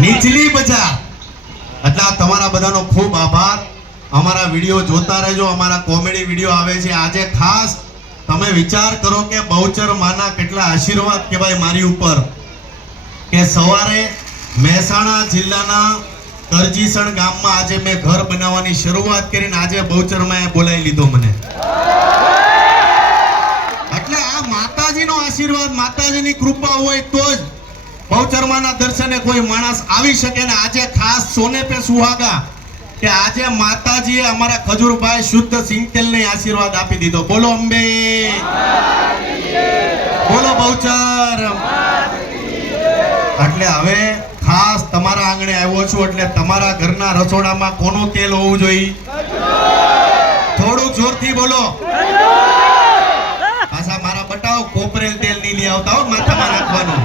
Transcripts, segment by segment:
નીચલી બજાર. એટલે તમારા બધાનો ખૂબ આભાર. અમારા વિડીયો જોતા રહેજો, અમારા કોમેડી વિડીયો આવે છે. આજે ખાસ તમે વિચાર કરો કે બહુચર માના કેટલા આશીર્વાદ કહેવાય મારી ઉપર, કે સવારે મહેસાણા જિલ્લાના કરજીસણ ગામમાં આજે મેં ઘર બનાવવાની શરૂઆત કરીને આજે બહુચરમાં બોલાવી લીધો મને. એટલે આ માતાજીનો આશીર્વાદ, માતાજીની કૃપા હોય તો જ બહુચરમાના દર્શને કોઈ માણસ આવી શકે. ને આજે ખાસ સોને પે સુહાગા કે આજે માતાજીએ અમારા ખજૂરભાઈ શુદ્ધ સિંગતેલને આશીર્વાદ આપી દીધો. બોલો અંબે, બોલો બહુચર. એટલે હવે ખાસ તમારા આંગણે આવ્યો છું, એટલે તમારા ઘરના રસોડામાં કોનું તેલ હોવું જોઈએ? થોડુંક જોરથી બોલો. પાછા મારા બટાવ કોપરેલ તેલ નહીં લઈ આવતા હો, માથામાં નાખવાનું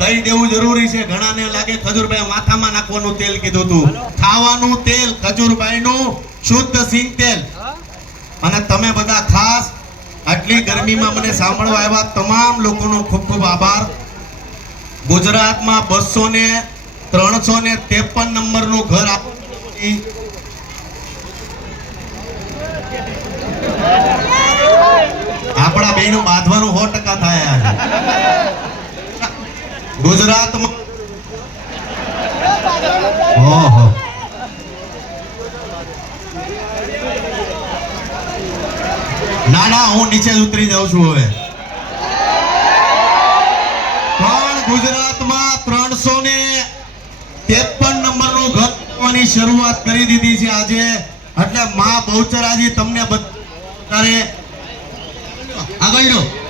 કહી દેવું જરૂરી છે. ઘણાને લાગે ખજૂરભાઈ માથામાં નાખવાનું તેલ કીધું તું. ખાવાનું તેલ ખજૂરભાઈનું શુદ્ધ સિંગ તેલ. અને તમે બધા ખાસ આટલી ગરમીમાં મને સાંભળવા આવ્યા તમામ લોકોનો ખૂબ ખૂબ આભાર. ગુજરાતમાં 353 નંબરનું ઘર આપણા બેનું બાંધવાનું 100% થાય. ગુજરાતમાં ઓહો ના હું નીચે ઉતરી જાઉં છું હવે. પણ ગુજરાતમાં 353 નંબરનું ઘર બનાવવાની શરૂઆત કરી દીધી છે આજે. એટલે માં બહુચરાજી તમને બધા આગળ લો.